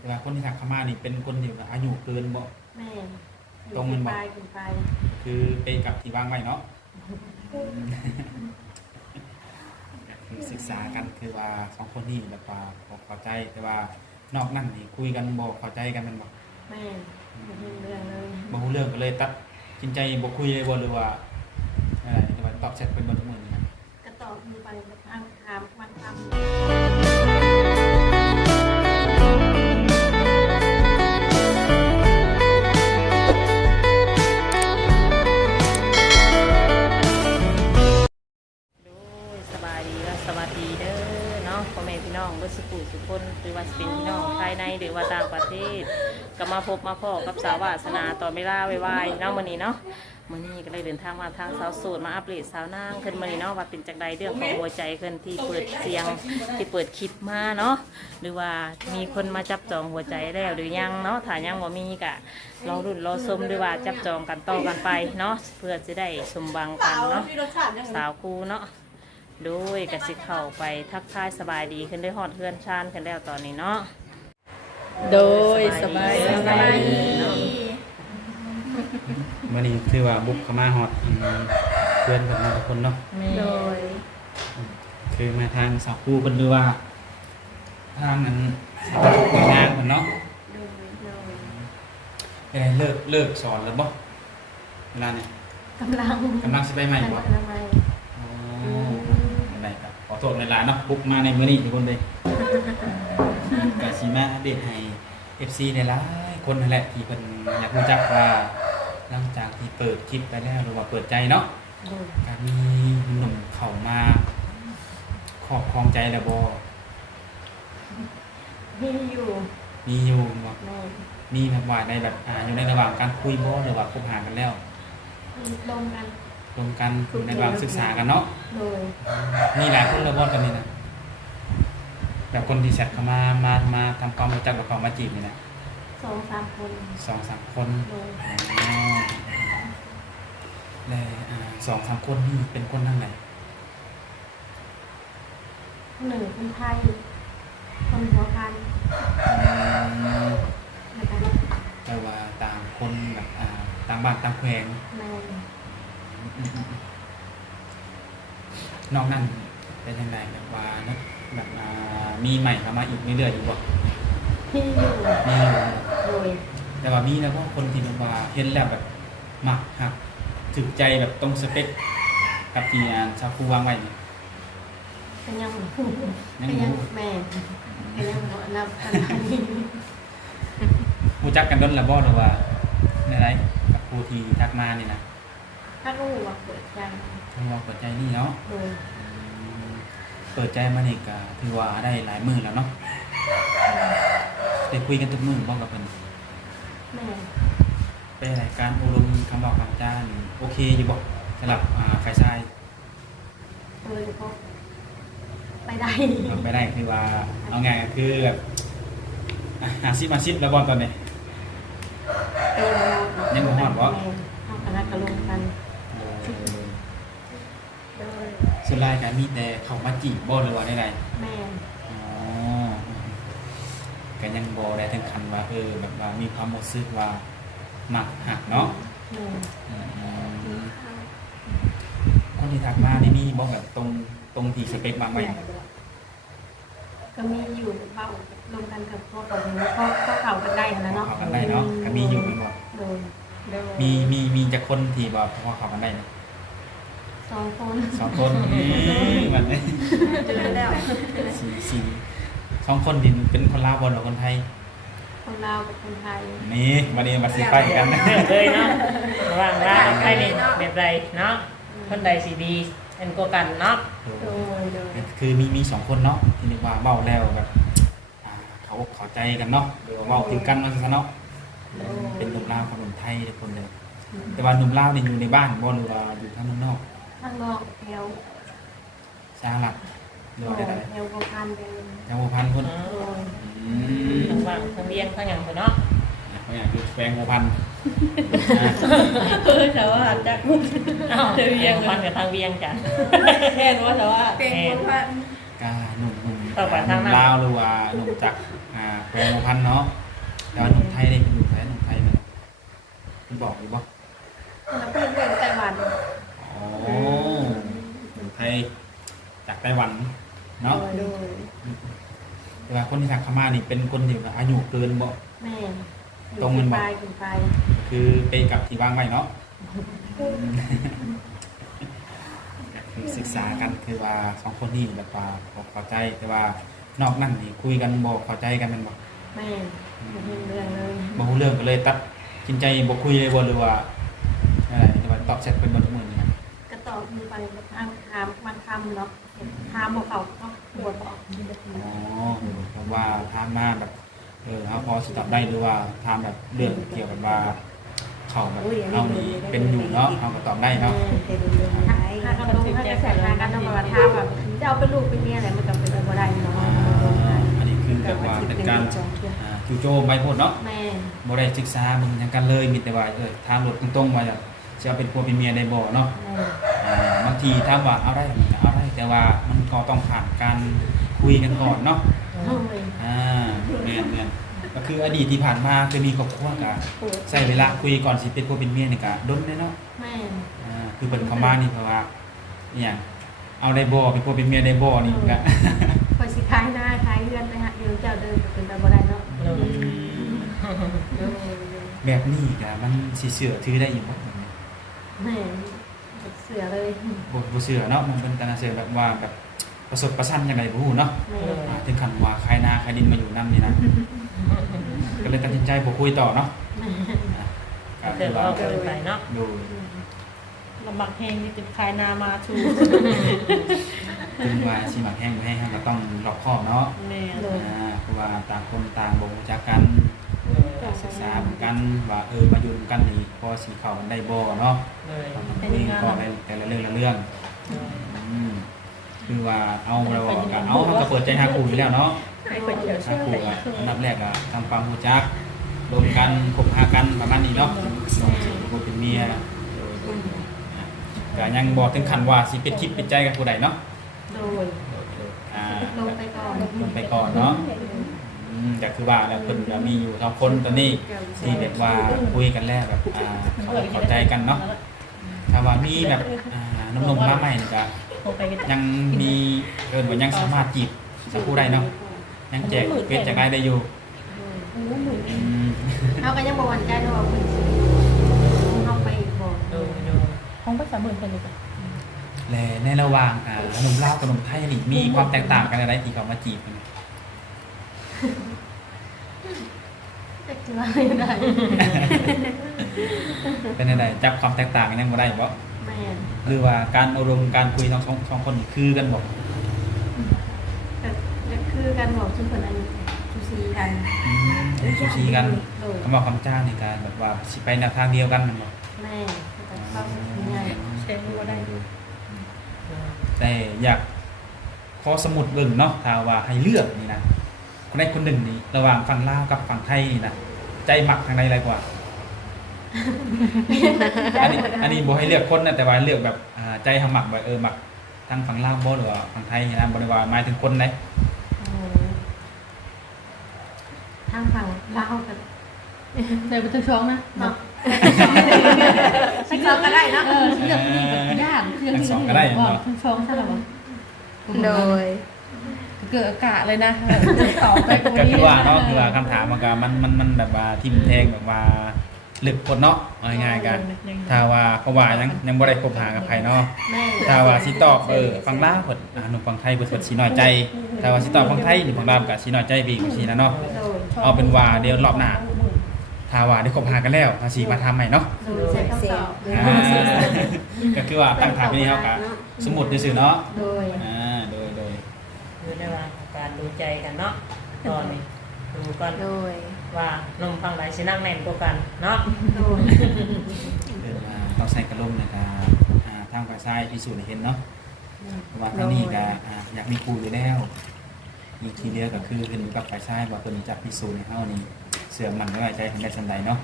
แต่ว่าคนที่ทักเข้ามานี่เป็นคนที่แบบอายุเกินบ่แม่ตรงมันบ่ขึ้นไปคือไปกับที่วางไว้เนาะคือศึกษากันคือว่าสองคนนี้แบบว่าบ่เข้าใจแต่ว่านอกนั้นนี่คุยกันบ่เข้าใจกันแมันบ่แม่บ่รู้เรื่องเลยบ่รู้เรื่องก็เลยตัดสินใจบ่คุยเลยบ่หรือว่าอะไรแต่ว่าตอบแชทเป็นบ่ทุกมื้อนี่นะก็ตอบมีไปทางถามวันทสบายดีและสวัสดีเด้อเนาะพ่อแม่พี่น้องเบิดสุขุสุคนหรือว่าสิเป็นพี่น้องภายในหรือว่าต่างประเทศก็มาพบมาพ่อกับสาววาสนาตอนเวลาไวๆเนาะมื้อนี้เนาะมื้อนี้ก็เลยเดินทางมาทางสาวโสดมาอัปเดตสาวนางขึ้นมื้อนี้เนาะว่าเป็นจังใดเรื่องของหัวใจขึ้นที่เปิดเสียงที่เปิดคลิปมาเนาะหรือว่ามีคนมาจับจองหัวใจแล้วหรือยังเนาะถ้ายังบ่มีก็รอรุ่นรอชมหรือว่าจับจองกันต่อกันไปเนาะเพื่อจะได้สมหวังกันเนาะสาวครูเนาะโดยกสิเข้าไปทักทายสบายดีขึ้นได้ฮอดเพื่อนชานกันแล้วตอนนี้เนาะโดยสบายดีเนาะมื้อนี้คือว่าบุกเข้ามาฮอดเพื่อนเพิ่นมาทุกคนเนาะโดยคือมาทางสาวคู่เพิ่นหรือว่าทางนั้นสาวหน่วยงานเพิ่นเนาะโดยโดยเป็นไงเลิกสอนแล้วบ่เวลาเนี่ยกำลังสิไปใหม่บ่ทำไมอ๋อได้ครับขอโทษเวลาเนาะบุกมาในมื้อนี้ทุกคนเลยก็สิมาอัปเดตให้ FC ได้หลายคนนั่นแหละที่เพิ่นอยากรู้จักว่าหลังจากที่เปิดคลิปไปแล้วหรือว่าเปิดใจเนาะโดยก็มีหนุ่มเข้ามาครอบครองใจแล้วบ่มีอยู่มีอยู่บ่แม่มีแบบว่าในแบบอยู่ในระหว่างการคุยบ่หรือว่าคบหากันแล้วลงกันรวมกันอยู่ในระหว่างศึกษากันเนาะโดยมีหลายคนระบอดกันนี่นะแบบคนที่แชทเข้ามาทำความรู้จักกับเขามาจีบนี่นะ 2-3 คน 2-3 คนโดยอ๋อและ2-3 คนนี่เป็นคนทางไหนหนึ่งคนไทยคนหัวพันนะคะแต่ว่าต่างคนแบบต่างบ้านต่างแขวงแม่นอกนั้นเป็นทางไหนแบบว่านะแบบมีใหม่เข้ามาอีกเรื่อยๆอยู่บ่มีอยู่มีอยู่โดยแต่ว่ามีแล้วก็คนที่แบบว่าเห็นแล้วแบบมักหักถึกใจแบบตรงสเปคกับที่ชาวคูวางไว้นี่เป็นยังยังเป็นยังรู้แม่เป็นยังบ่นับอันนี้รู้จักกันด้นแล้วบ่หรือว่าในไรกับผู้ที่ทักมานี่นะถ้ารู้ว่าเปิดใจถือว่าเปิดใจนี่เนาะโดยเปิดใจมานี่ก็ถือว่าได้หลายมื้อแล้วเนาะได้คุยกันทุกมื้อบ่กับเพิ่นแม่เป็นรายการอบรมคำบอกคำจานี่โอเคอยู่บ่สำหรับฝ่ายชายโดยเฉพาะไปได้ไปได้คือว่าเอาไงก็คือแบบ50-50แล้วบ่ตอนนี้ ยังบ่ฮอดบ่เอาคณะกระลงกันโดยส่วนรายการมีแต่เขามาจีบบ่หรือว่าใดแม่ๆอ๋อก็ยังบ่ได้ถึงขั้นว่าแบบว่ามีความรู้สึกว่ามักหักเนาะแม่อืมคนที่ทักมานี่มีบ่แบบตรงที่สเปควางไว้ก็มีอยู่เบ้าลงกันกับพ่อกับหนูก็เข้ากันได้นะเนาะเข้ากันได้เนาะก็มีอยู่แม่นบ่โดยโดยมีจักคนที่ว่าพอเข้ากันได้นะ 2 คน 2 คนมันนี่เจอแล้วสี่สองคนนี่เป็นคนลาวบ่หรือคนไทยคนลาวกับคนไทยนี่วันนี้มาสิไปกันเลยเนาะระหว่างร่างใครนี่แบบใดเนาะคนใดสิดีอันก็กันเนาะโดยโดยคือมี2 คนเนาะที่เรียกว่าเว้าแล้วแบบเขาเข้าใจกันเนาะหรือว่าเว้าถึงกันว่าซั่นเนาะเป็นหนุ่มลาวกับหนุ่มไทยทุกคนเลยแต่ว่าหนุ่มลาวนี่อยู่ในบ้านบ่หรือว่าอยู่ข้างนอกข้างนอกแถวสหรัฐหรือว่าได้แถวโบพันเดินแถวพันคนโดยทั้งว่างทั้งเลี้ยงทั้งหยังเนาะเขาอยากอยู่แปลงพันแต่ว่าจากอ้าวมันกับทางเวียงกันแทนว่าแต่ว่าเป็นคนบ้านกาหนุ่มต่อไปทางนั้นลาวหรือว่าหนุ่มจากแขวงหัวพันเนาะแต่ว่าหนุ่มไทยได้เป็นอยู่แท้หนุ่มไทยมันบอกอยู่บ่แล้วเพื่อนเรียนไต้หวันอ๋อหนุ่มไทยจากไต้หวันเนาะโดยแต่ว่าคนที่ทางเข้ามานี่เป็นคนที่อายุเกินบ่แม่ตรงเงินบอกขึ้นไปคือไปกับที่วางไว้เนาะคือศึกษากันคือว่าสองคนนี้แบบว่าบอกเข้าใจแต่ว่านอกนั่นนี่คุยกันบอกเข้าใจกันแมันบอกแม่บ่เห็นเรื่องเลยบอกเรื่องก็เลยตัดสินใจบอกคุยเลยบ่หรือว่าอะไรหรือว่าตอบแชทเป็นบนทุกมือนี่นะก็ตอบมีไปถามมันคำเนาะถามบอกเขาก็ปวดบอกอ๋อแบบว่าถามมาแบบเขาพอสิตอบได้หรือว่าถามแบบเรื่องเกี่ยวกับว่าเขาแบบเอานี่เป็นอยู่เนาะเขาก็ตอบได้เนาะถ้ากันลงถ้ากระแสทางกันต้องมาถามแบบจะเอาเป็นลูกเป็นเมียอะไรมันจะเป็นไปบ่ได้เนาะอันนี้คือแบบว่าเป็นการจู่โจมไปโพดเนาะแม่บ่ได้ศึกษามึงทางกันเลยมีแต่ว่าถามรถตรงๆว่าจะเอาเป็นผัวเป็นเมียได้บ่เนาะแม่บางทีถามว่าเอาได้มันก็เอาได้แต่ว่ามันก็ต้องผ่านการคุยกันก่อนเนาะโอ้ยแม่นก็คืออดีตที่ผ่านมาเคยมีครอบครัวก็ใช้เวลาคุยก่อนสิเป็นผัวเป็นเมียนี่ก็ดนได้เนาะแม่คือเพิ่นเข้ามานี่เพราะว่าอหยังเอาได้บ่เป็นผัวเป็นเมียได้บ่นี่ก็คอยสิคล้ายหน้าคล้ายเลื่อนไปหาอยู่เจ้าเดินเป็นไปบ่ได้เนาะแบบนี้ก็มันสิเชื่อถือได้อยู่บ่แม่เสือเลยบ่เชื่อเนาะมันเป็นการเชื่อแบบว่าแบบประสบประชันจังไดบ่ฮู้เนาะแม่ถึงขั้นว่าขายนาขายดินมาอยู่นํนี่นะก็เลยตัดสินใจบ่คุยต่อเนาะ ก็เกิดว่าเกินไปเนาะดูลำบากแห้งนี่จะคลายนามาชูถึงว่าสิมักแห้งบ่แห้งก็ต้องรอบคอบเนาะแม่เพราะว่าต่างคนต่างบ่รู้จักกันศึกษาเหมือนกันว่ามาอยู่ร่วมกันนี่พอสิเข้ากันได้บ่เนาะเลยต้องคุยก็ในแต่ละเรื่องละเรื่องคือว่าเอาเราก็เอาเขาก็เปิดใจหาคู่อยู่แล้วเนาะให้คนเดียวหาคู่อ่ะอันดับแรกอ่ะทำความรู้จักรวมกันคบหากันประมาณนี้เนาะสิเป็นเมียก็ยังบอกถึงขั้นว่าสิเป็นคิดเป็นใจกับผู้ใดเนาะโดยลงไปก่อนลงไปก่อนเนาะแต่คือว่าแล้วเพิ่นก็มีอยู่สองคนตอนนี้ที่แบบว่าคุยกันแล้วแบบเข้าใจกันเนาะถ้าว่ามีแบบหนุ่มๆมาใหม่นี่ก็ยังมีว่ายังสามารถจีบสักผู้ใดเนาะยังแจกเฟซจากได้อยู่เอาก็ยังบ่หวั่นใจเนาะว่าเพิ่นสิเอาไปบ่ดูดูห้องภาษาเมืองคนนี้และในระหว่างหนุ่มลาวกับหนุ่มไทยนี่มีความแตกต่างกันอะไรที่เขามาจีบกันจะคือว่าไม่ได้เป็นอะไรจับความแตกต่างกันยังบ่ได้บ่แม่หรือว่าการอารมณ์การคุยทั้งสองคนนี่คือกันบ่ก็คือกันบอกชุมเพิ่นอันชูซีกันซูชิกันโดยคำบอกคำจ้างในการแบบว่าสิไปแนวทางเดียวกันแมันบ่แม่ก็ต้องง่ายใช้รู้ว่าได้แต่อยากขอสมุดเบิ่งเนาะถ้าว่าให้เลือกนี่นะคนใดคนหนึ่งนี่ระหว่างฝั่งลาวกับฝั่งไทยนี่นะใจหมักทางใดอะไรกว่า อันนี้บ่ให้เลือกคนนะแต่ว่าเลือกแบบใจทางหมักแบบหมักทางฝั่งลาวบ่หรือว่าฝั่งไทยนะบ่ได้ว่าหมายถึงคนไหนทางฝั่งลาวกับแต่ไปถึงช่องนะเนาะสักสองก็ได้เนาะเรื่องนี้แบบยากเรื่องที่ก่อนทั้งช่องใช่ไหมโดยเกิดอากาศเลยนะตอบไปตรงก็นี้คือว่าเนาะคือว่าคำถามมันก็มันแบบว่าทิมแทงแบบว่าลึกคนเนาะเอาง่ายๆกันถ้าว่าเขาว่ายังบ่ได้คบหากับใครเนาะแม่ถ้าว่าสิตอบฝั่งลาวเพิ่นหนุ่มฝั่งไทยเพิ่นสิน้อยใจถ้าว่าสิตอบฝั่งไทยนี่ฝั่งลาวก็สิน้อยใจไปอีกสินะเนาะโดยเอาเป็นว่าเดี๋ยวรอบหน้าถ้าว่าได้คบหากันแล้วมาสิมาทำใหม่เนาะโดยใช้คำตอบก็คือว่าตั้งถามไปนี่เฮาก็สมมุติซื่อๆเนาะโดยโดยอยู่ในว่าการดูใจกันเนาะตอนนี้ดูก่อนโดยว่านมฟังไหนสินั่งแน่นกว่ากันเนาะโดยต้องใส่กระลมนะครับทางฝ่ายซ้ายพิสูจน์ให้เห็นเนาะว่าทางนี้ก็อยากมีครูอยู่แล้วอีกทีเดียวก็คือขึ้นกับฝ่ายซ้ายว่าเพิ่นจับพิสูจน์ให้เฮานี่เสื่อมมันไว้ใจเพิ่นได้ซั่นใดเนาะ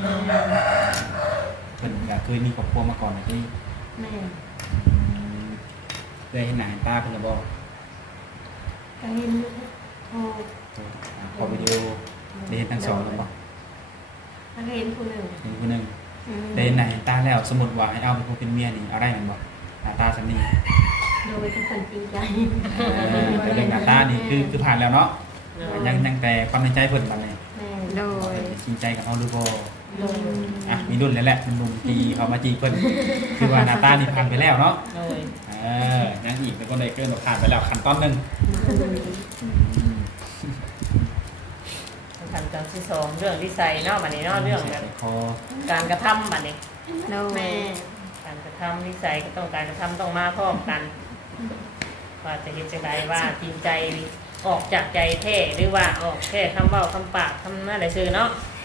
เพิ่นก็เคยมีครอบครัวมาก่อนนะที่แม่ได้เห็นหน้าเห็นตาเพิ่นก็บ่ก็เห็นโทรพอวิดีโอได้เห็นทั้งสองแล้วบ่ถ้าเห็นผู้หนึ่งเห็นผู้หนึงได้เห็นหน้าเห็นตาแล้วสมมุติว่าให้เอาเป็นผู้เป็นเมียนี่เอาได้แม่นบ่หน้าตาซั่นนี่โดยทุกคนจริงใจแต่เรื่องหน้าตานี่คือผ่านแล้วเนาะโดยยังแต่ความในใจเพิ่นบัดนี้แม่โดยจริงใจกับเขาหรือบ่โดยอ่ะมีรุ่นแล้วแหละมันหนุ่มที่เขามาจีบเพิ่นคือว่าหน้าตานี่ผ่านไปแล้วเนาะโดยยังอีกแล้วก็ได้เกินผ่านไปแล้วขั้นตอนหนึงขั้นตอนที่สองเรื่องที่ใส่เนาะบัดนี้เนาะเรื่องแบบคอการกระทำบัดนี้โดยแม่การกระทำนิสัยก็ต้องการกระทำต้องมาพร้อมกัน ว่าจะเห็นจังไดว่าจริงใจออกจากใจแท้หรือว่าออกแค่คำเว้าคำปากคำนั่นแหละซื่อเนาะ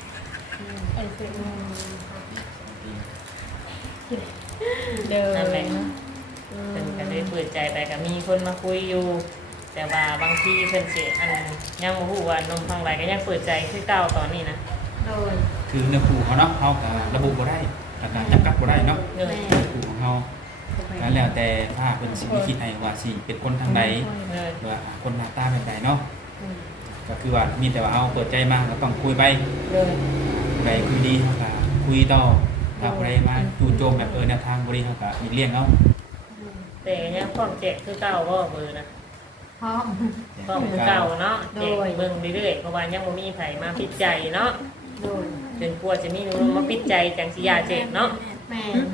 โดยนั่นแหละเป็นก็เลยเปิดใจไปก็มีคนมาคุยอยู่ แต่ว่าบางทีเพิ่นสิอันยังบ่ฮู้ว่านมพังไหลก็ยังเปิดใจคือเก่าตอนนี้นะโดยคือเนื้อคู่เขาเนาะเขาก็ระบุบ่ได้แล้วก็จำกัดบ่ได้เนาะเลยแม่เนื้อคู่ของเขาก็แล้วแต่ถ้าเป็นสิ่งที่คิดให้ว่าสิเป็นคนทางใดเลยหรือว่าคนหน้าตาแบบใดเนาะก็คือว่ามีแต่ว่าเอาเปิดใจมาก็ต้องคุยไปเลยไปคุยดีเขาก็คุยต่อถ้าใครมาจู่โจมแบบแนวทางบ่ดีเขาก็หลีกเลี่ยงเอาแต่ยังพร้อมแจกคือเก่าบ่เบอร์นะพร้อมพร้อมคือเก่าเนาะแจกเบิ่งเรื่อยๆเพราะว่ายังบ่มีไผมาปิดใจเนาะโดยจนกลัวจะมีหนูมาปิดใจจังสิยาแจกเนาะแม่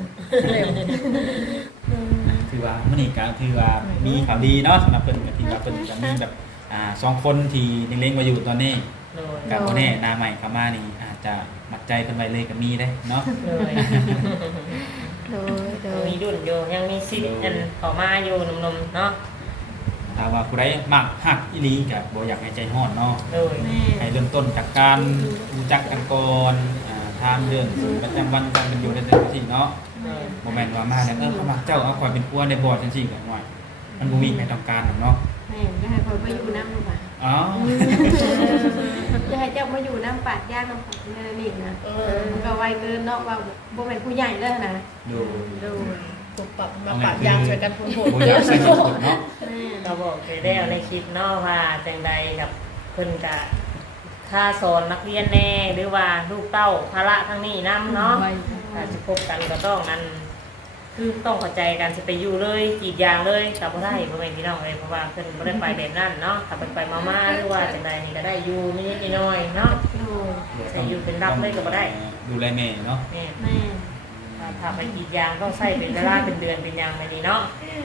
คือว่ามื้อนี้ก็คือว่ามีข่าวดีเนาะสำหรับเพิ่นก็ที่ว่าเพิ่นจะมีแบบสองคนที่เล็งๆมาอยู่ตอนนี้เลยกับโมเน่หนาใหม่เข้ามานี่อาจจะมัดใจเป็นไปเลยก็มีได้เนาะเลยโดยโดยมีรุ่นอยู่ยังมีสิทธิ์อันเข้ามาอยู่หนุ่มๆเนาะถ้าว่าผู้ใดมักหักอีหลีกับบ่อยากให้ใจฮ้อนเนาะเลยแม่ให้เริ่มต้นจากการรู้จักกันก่อนทางเรื่องประจำวันการเป็นอยู่ในแต่ละที่เนาะเลยบ่แม่นว่ามาแล้วเขามักเจ้าเอาข่อยเป็นผัวในบ่จังซี่ก็หน่อยมันบ่มีใครต้องการหรอกเนาะแม่จะให้คนมาอยู่น้ำลูกอ่ะอ๋อจะให้เจ้ามาอยู่น้ำปาดยากน้ำปาดเงินนี่นะมันก็ไวเกินเนาะว่าบ่เป็นผู้ใหญ่เลยนะดูโดยปุบปับมาปะยางช่วยกันพูดบ่อยากใส่เหตุผลเนาะแม่เราบอกไปแล้วในคลิปเนาะว่าจังใดกับเพิ่นกะถ้าสอนนักเรียนแน่หรือว่าลูกเต้าภาระทั้งนี้นํเนาะ ถ้าจะพบกันก็ต้องอันคือต้องเข้าใจกันจะไปอยู่เลยกรีดยางเลยกับบ่ได้บ่แม่นพี่น้องเลยเพราะว่าเพิ่นบ่ได้ไปแบบนั้นเนาะถ้าไปมาๆหรือว่าจังใดนี่ก็ได้อยู่นิดๆหน่อยๆเนาะโดยแต่อยู่เป็นรับเลยก็บ่ได้ดูแลแม่เนาะแม่นแม่ถ้าไปกรีดยางต้องใช้เป็นเวลาเป็นเดือนเป็นยางไปนี่เนาะ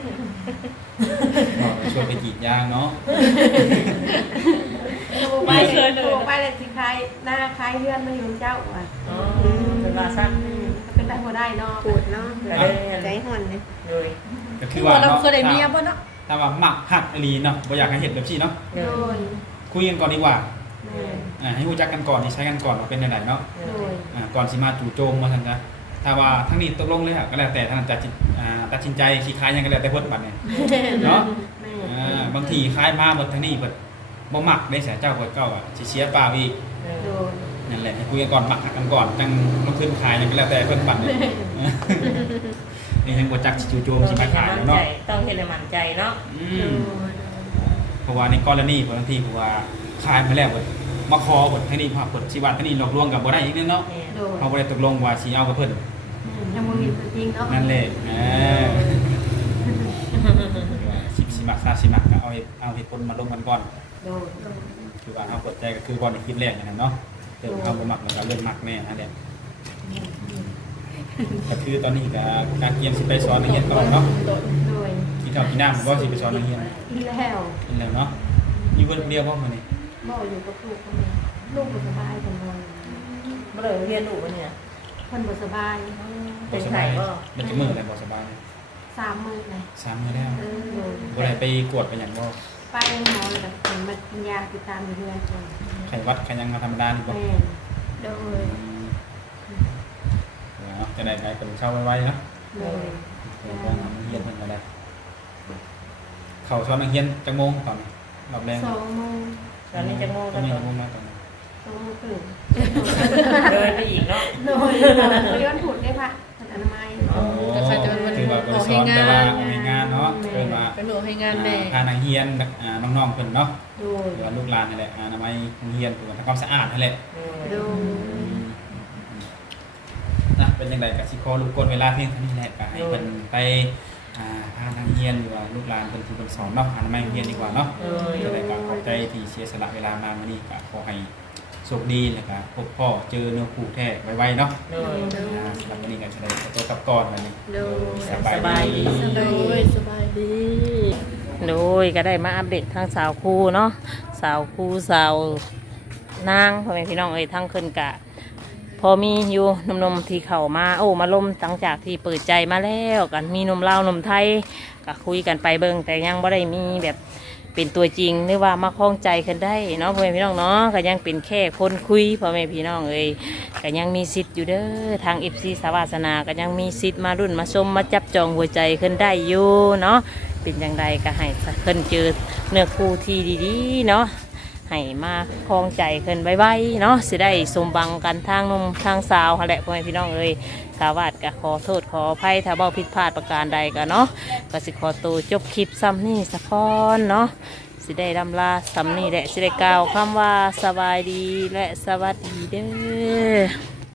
ชวนไปกรีดยางเนาะถูกไปเลยสิคล้ายหน้าคล้ายเลื่อนมาอยู่เจ้าอ่ะอ๋อเป็นว่าซะเป็นไปบ่ได้เนาะปวดเนาะก็เลยใจห่อนเลยเลยก็คือว่าเราเนาะเคยได้เมียบ่เนาะถ้าว่ามักหักอีหลีเนาะบ่อยากให้เห็นแบบซี่เนาะเลโดยยคุยกันก่อนดีกว่าแม่ให้รู้จักกันก่อนนี่ใช้กันก่อนว่าเป็นยังไงเนาะโดยก่อนสิมาจู่โจมมาซั่นซะถ้าว่าทั้งนี้ตกลงเลยอะก็แล้วแต่ท่านตัดสินใจสิขายหยังก็แล้วแต่เพิ่นบัดนี้ เนาะแม่บางทีขายมาหมดทั้งนี้เพิ่นบ่มักได้เสียเจ้าเก่าอ่ะสิเสียเปล่าอีกโดยนั่นแหละให้คุยกันก่อนมักหักกันก่อนจังลงทุนขายหยังก็แล้วแต่เพิ่นบัดนี้นี่ยังบ่จักสิจู่โจมสิมาขายแล้วเนาะต้องเฮ็ดให้มั่นใจเนาะโดยเพราะว่าในกรณีบางทีผมว่าขายมาแล้วเพิ่นมาขอเพิ่นให้นี่พาเพิ่นสิว่าท่านี่หลอกลวงก็บ่ได้อีกเนาะแม่นโดยเขาบ่ได้ตกลงว่าสิเอากับเพิ่นยังบ่เห็นตัวจริงเนาะนั่นแหละสิมักซาสิมักก็เอาเหตุผลมาลงกันก่อนโดยคือว่าเอาเปิดใจก็คือก่อนในคลิปแรกอย่างนั้นเนาะเริ่มเอาบ่มักแล้วก็เริ่มมักแน่นั่นแหละก็คือตอนนี้ก็การเรียนสิไปสอนนักเรียนก่อนเนาะโดยกินข้าวกินน้ำก็สิไปสอนนักเรียนอีแล้วนั่นแหละเนาะอยู่เพิ่นเดียวบ่มื้อนี้บ่อยู่กับลูกคนนี้ลูกบ่สบายคนนึงบ่ได้เรียนรู้บ่เนี่ยเพิ่นบ่สบายเป็นไข้บ่มันจะมื้ออะไรบ่สบาย 3 มื้อเลย 3มื้อแล้วโดยบ่ได้ไปกวดไปหยังบ่ไปหมอเลยแบบเห็นมากินยาติดตามอยู่เรื่อยคนไข้หวัดไข้หยังธรรมดานี่บ่แม่โดยเนาะจะได้ไปเป็นเช้าไวๆเนาะโดยเดี๋ยวต้องทำนักเรียนเพิ่นก็ได้เข้าสอนนักเรียนจักโมงตอนนี้รอบแรก 2 โมงตอนนี้จะโง่ตกัอนนนี้ต่อจักโมงมาตอนนี้ 2 โมงครึ่งเดินไปอีกเนาะโดยย้อนผุดได้ปะอนามัยโอ้คือว่าบริษัทแต่ว่าเอางานเนาะเกินมาเป็นหนูให้งานแม่พานางเฮียนน้องๆเพิ่นเนาะโดยหรือว่าลูกหลานนี่แหละทำไมยโรงเรียนเพื่อทำความสะอาดนั่นแหละโดยนะเป็นยังไงกับซิโคลูกกลเวลาเพียงเท่านี้แหละก็ให้เพิ่นไปพานางเฮียนหรือว่าลูกหลานเพิ่นที่เพิ่นสอนเนาะทำไมยโรงเรียนดีกว่าเนาะจะได้ก็ขอบใจที่เสียสละเวลามามื้อนี้ก็ขอให้โชคดีแล้วก็พบพ่อเจอเนื้อคู่แท้ไวๆเนาะโดยสำหรับวันนี้ก็จะได้ขอตัวกลับก่อนวันนี้โดยสบายดีโดยสบายดีโดยก็ได้มาอัปเดตทางสาวครูเนาะสาวครูสาวนางพ่อแม่พี่น้องเอ้ยทั้งคืนกะ พอมีอยู่หนมๆที่เข้ามามาล่มหลังจากที่เปิดใจมาแล้วกันมีหนมลาวหนมไทยก็คุยกันไปเบิ่งแต่ยังบ่ได้มีแบบเป็นตัวจริงหรือว่ามาคล้องใจกันได้เนาะพ่อแม่พี่น้องเนาะก็ยังเป็นแค่คนคุยพ่อแม่พี่น้องเอ้ยก็ยังมีสิทธิ์อยู่เด้อทาง FC สาวาสนาก็ยังมีสิทธิ์มารุ่นมาชมมาจับจองหัวใจขึ้นได้อยู่เนาะเป็นอย่างไรก็ให้ขึ้นเจอเนื้อคู่ที่ดีๆเนาะให้มาคล้องใจขึ้นไว้ๆเนาะสิได้สมบังกันทางหนุ่มทางสาวหั่นแหละพ่อแม่พี่น้องเอ้ยสาวาสก็ขอโทษขออภัยถ้าเว้าผิดพลาดประการใดก็เนาะก็สิขอตัวจบคลิปซ้ำนี่สักก่อนเนาะสิได้ดำลาซ้ำนี่แหละสิได้กล่าวคำว่าสบายดีและสวัสดีเด้อ